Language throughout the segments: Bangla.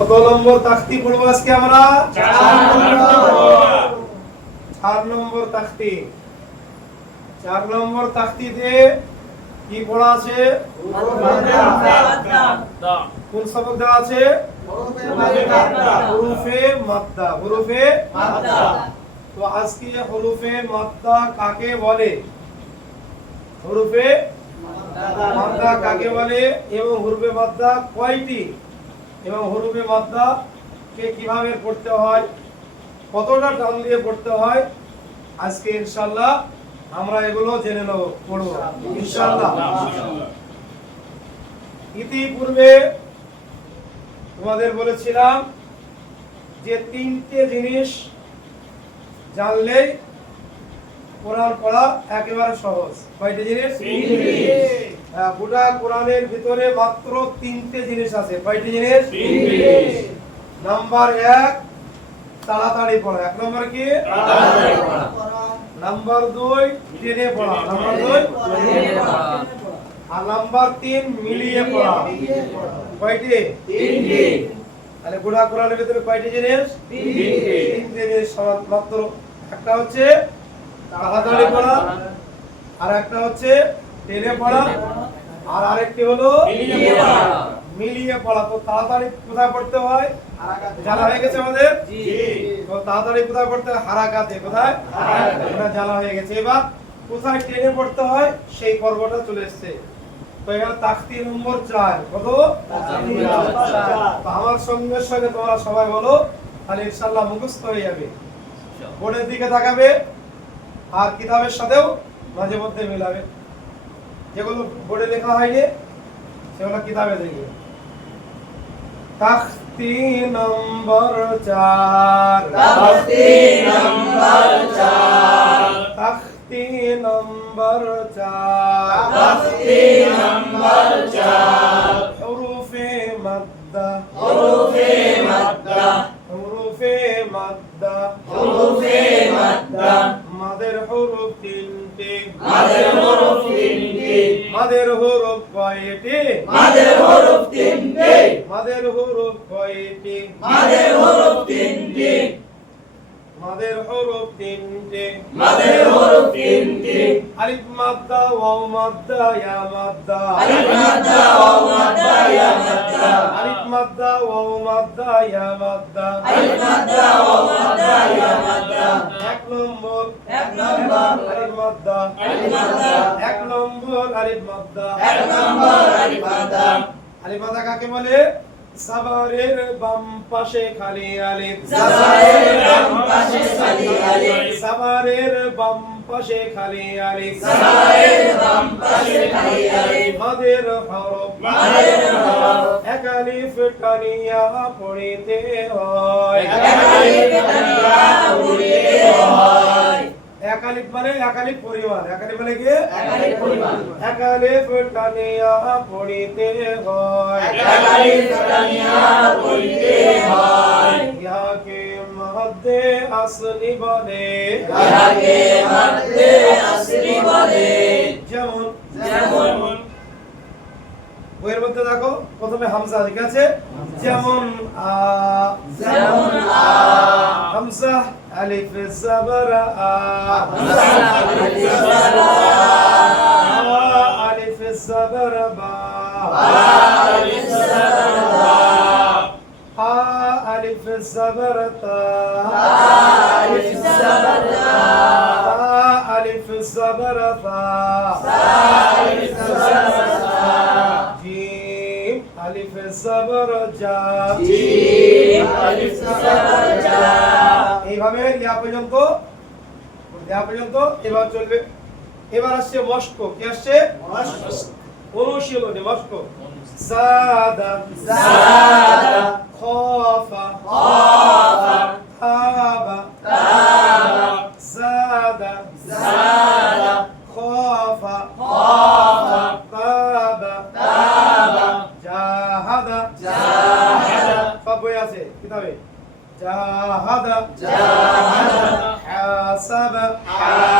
কত নম্বর পড়ব আজকে আমরা? চার নম্বর চার নম্বর কি পড়া আছে? কোন সবক দেওয়া আছে? তো আজকে কাকে বলে? হুরুফে মাদ্দা কাকে বলে? এবং হুরুফে মাদ্দা কয়টি? এবং হুরুফে মাদ্দা, কে কীভাবে পড়তে হয়, কতটা টান দিয়ে পড়তে হয়, আজকে ইনশাআল্লাহ আমরা এগুলো জেনে নেব, পড়ব। ইনশাআল্লাহ। ইতিপূর্বে তোমাদের বলেছিলাম যে তিনটে জিনিস জানলেই কোরআন পড়া একেবারে সহজ। কয়টি জিনিস। গোটা কোরআনের ভিতরে মাত্র তিনটে জিনিস আছে। কয়টি জিনিস? নাম্বার এক তাড়াতাড়ি পড়া। এক নম্বর কি? নাম্বার দুই টেনে পড়া। নাম্বার দুই? আর নাম্বার তিন মিলিয়ে পড়া। কয়টি? তাহলে গোটা কোরআনের ভিতরে কয়টি জিনিস? তিনটে। জিনিস মাত্র। একটা হচ্ছে তাড়াতাড়ি পড়া। আর একটা হচ্ছে টেনে পড়া। আর আরেকটি হলো মিলিয়ে পড়া। তো তাড়াতাড়ি কোথায় পড়তে হয়? জানা হয়ে গেছে আমাদের? তো তাড়াতাড়ি কোথায় পড়তে হয়? হারাকাতে কোথায়? জানা হয়ে গেছে। এবার কোথায় টেনে পড়তে হয়? সেই পর্বটা চলে এসেছে। তো এখানে তাখতি নম্বর চার। কত? আমার সঙ্গে সঙ্গে তোমরা সবাই বলো তাহলে ইনশাল্লাহ মুখস্থ হয়ে যাবে। বোর্ডের দিকে তাকাবে আর কিতাবের সাথেও মাঝে মধ্যে মেলাবে। যেগুলো বোর্ডে লেখা হয়নি সেগুলো কিতাবে তাখতি নম্বর চার। তাখতি নম্বর চার। তাখতি নম্বর চার। তাখতি নম্বর চার। মাদ্দা। হুরুফে মাদ্দা। মাদ্দা। মাদ্দা। মাদের হরুফ তিনটে। মাদের মাদের হরুফ কয়টি? মাদের হরফ তিনটি। মাদের হরুফ কয়টি? মাদের হরফ তিনটি। মাদের হরুফ তিনটি। মাদের হরফ তিনটি। আলিফ মাদ্দা ওয়াও মাদ্দা ইয়া মাদ্দা। আলিফ মাদ্দা ওয়াও মাদ্দা ইয়া আলিফ মাদ্দা ওয়াও মাদ্দা ইয়া মাদ্দা। আলিফ মাদ্দা ওয়া মাদ্দা ইয়া মাদ্দা। এক নম্বর। এক নম্বর। আলিফ মাদ্দা। আলিফ মাদ্দা। এক নম্বর আলিফ মাদ্দা। এক নম্বর আলিফ মাদ্দা। আলিফ মাদ্দা কাকে বলে? সাবারের বাম পাশে খালি আলিফ। সাবারের বাম পাশে খালি আলিফ। সাবারের বাম পাশে খালি আলিফ সাবারের বাম পাশে খালি আলিফ মাদের হরফ। মাদের হরফ। এক আলিফ টানিয়া পড়িতে হয়। এক আলিফ টানিয়া পড়িতে হয়। এক আলিফ মানে এক আলিফ পরিমাণ এক আলিফ মানে কি? এক আলিফ পরিমাণ এক আলিফ টানিয়া পড়িতে হয়। এক আলিফ টানিয়া পড়িতে হয়। মধ্যে আসলি বলে। আসলি বলে। যেমন যেমন। বইয়ের মধ্যে দেখো প্রথমে হামজা ঠিক আছে যেমন আ। যেমন আ। হামজা আলিফ জাবর। আ আলিফ জাবর। আ আলিফ জাবর বা। আলিফ জাবর তা আলিফ জাবর তা জিম আলিফ জাবর জা জিম আলিফ জাবর জা এইভাবে ইয়া পর্যন্ত ইয়া পর্যন্ত এবার চলবে। এবার আসছে মস্ক। কি আসছে? অনুশীলনে মস্ক সাদা সাদা খফা খফা তাবা তাবা সাদা সাদা খফা খফা তাবা তাবা জাহাদা জাহাদা সব বই আছে কিতাবে জাহাদা জাহাদা হাসাবা হাসাবা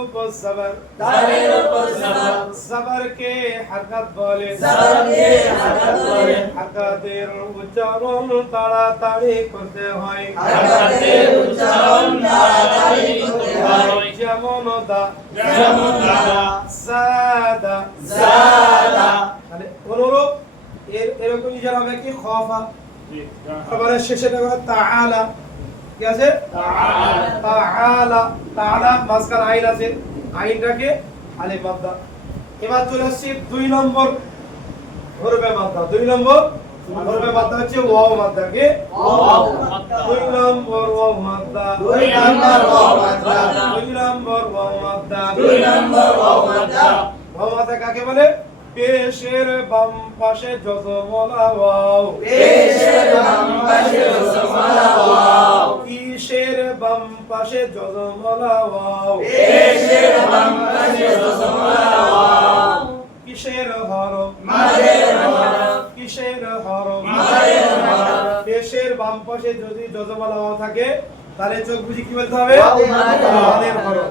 উপর সবর সবর। সবরকে হরকত বলে সবরকে হরকত বলে। হরকতের উচ্চারণ তাড়াতাড়ি করতে হয় হরকতের উচ্চারণ তাড়াতাড়ি করতে হয়। যেমন দা যেমন দা। সাদা সাদা। মানে অনুরূপ এর এরকম ইজার হবে কি খফা তারপরে শেষে তাআলা কি আছে? তাআলা। তাআলা তাআলা আইন আছে। আইনটাকে আলিফ মাদ্দা। এবার চলে আসছি দুই নম্বর মাদ্দা। দুই নম্বর হরফে মাদ্দা হচ্ছে ওয়াও মাদ্দা। কি? দুই নম্বর ওয়াও মাদ্দা। দুই নম্বর ওয়াও মাদ্দা। দুই নম্বর ওয়াও মাদ্দা। দুই নম্বর ওয়াও মাদ্দা। ওয়াও মাদ্দা কাকে বলে? পেশের বাম পাশে যজমলা ওয়াও পেশের বাম পাশে যজমলা ওয়াও। কিসের বাম পাশে যজমলা ওয়াও পেশের বাম পাশে যজমলা ওয়াও। কিসের হরফ মাদের হরফ। কিসের হরফ মাদের হরফ। পেশের বাম পাশে যদি যজমলা ওয়াও থাকে তাহলে চোখ বুঝি কি বলতে হবে হরফ।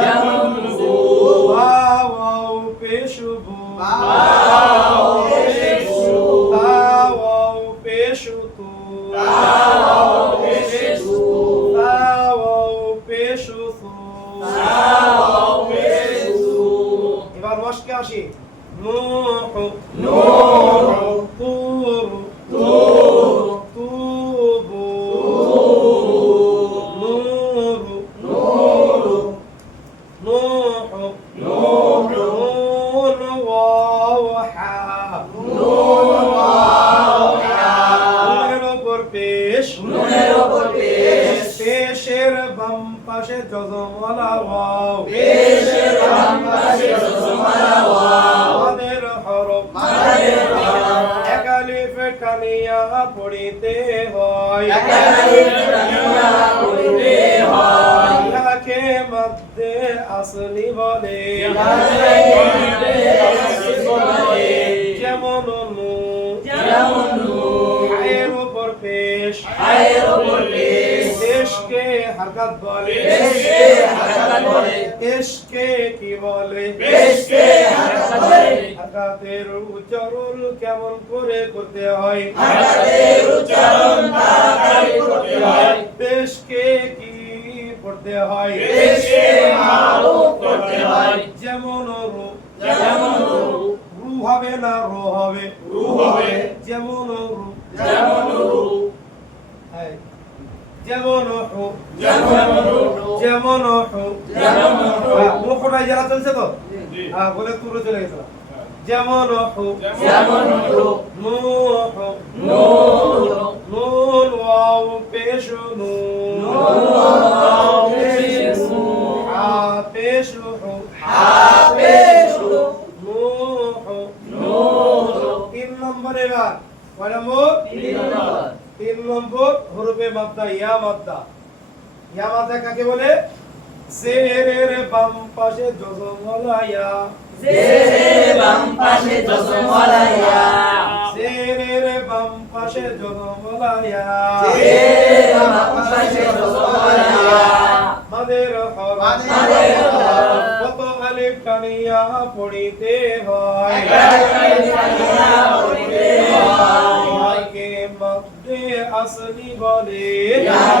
যেমন বু যেমন আসলি বলে যেমন যেমন নূন। উপর পেশ হায়ের উপর পেশ। পেশকে হরকত বলে পেশকে হরকত বলে। পেশকে কি বলে পেশকে হরকত বলে। হরকতের উচ্চারণ কেমন করে করতে হয় হরকতের উচ্চারণ তাড়াতাড়ি করতে হয়। পেশকে কি পড়তে হয় পেশকে মারুফ করতে হয়। যেমন রু যেমন রু। রু হবে না রো হবে রু হবে। যেমন রু যেমন রু। হ্যাঁ। যেমন হু যেমন রু। যেমন হু যেমন হু। মুখটাই যারা চলছে তো হ্যাঁ বলে তুলো চলে গেছিল যেমন যেমন। নূহ নূর। নুন ওয়াও পেশ নুন নুন ওয়াও পেশ নুন। হা পেশ হু হা পেশ হু। নূহ নূর। তিন নম্বর এবার কয় নম্বর তিন নম্বর। তিন নম্বর হরফে মাদ্দা ইয়া মাদ্দা ইয়া মাদ্দা কাকে বলে জেরের বাম পাশে যজমলা ইয়া জেরের বাম পাশে যজমলা ইয়া। জেরের বাম পাশে যজমলা ইয়া জেরের বাম পাশে যজমলা মাদের হরফ মাদের হরফ। কত আলিফ টানিয়া পড়িতে হয়। মধ্যে আসলি বলে। যেমন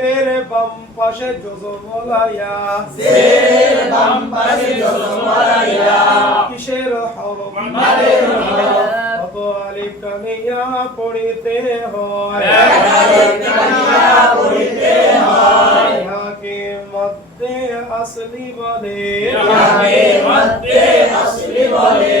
তালের নিচে সে সেরের বাম পাশে জজমলায়া কিসের হরফ কত আলিফ টানিয়া পড়িতে হয়। ইহাকে মধ্যে আসলি বলে।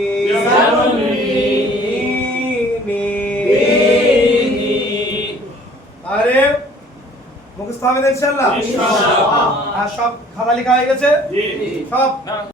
মুখস্থ হবে তো ইনশাআল্লাহ। আর সব খাতা লেখা হয়ে গেছে? সব?